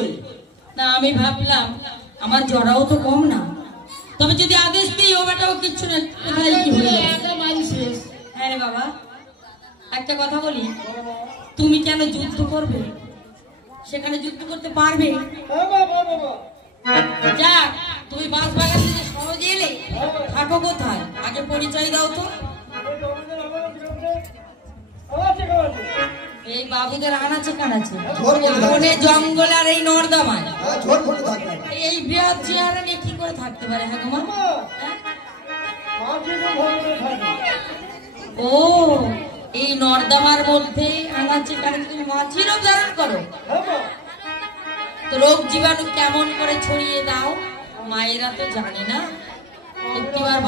করে? না আমি ভাবলাম আমার জড়াও তো কম না, তবে যদি আদেশ দিই ও বেটাও কিচ্ছু না, কোথায় কি হয়ে যাবে। হ্যাঁ রে বাবা, একটা কথা বলি, তুমি কেন যুদ্ধ করবে? সেখানে যুদ্ধ করতে পারবে? যাক, তুমি বাঁশবাগান থেকে সহজে এলে, থাকো কোথায় আগে পরিচয় দাও তো। এই বাবুদের আনাচে কানাচে বনে জঙ্গল আর এই নর্দমায় এই বৃহৎ চেহারা নিয়ে কি করে থাকতে পারে? হ্যাঁ তোমার ও এই নর্দমার মধ্যে আনাচে কানাচে তুমি মাছির ধারণ করো, তো রোগ জীবাণু কেমন করে ছড়িয়ে দাও মায়েরা তো জানে না। একটিবার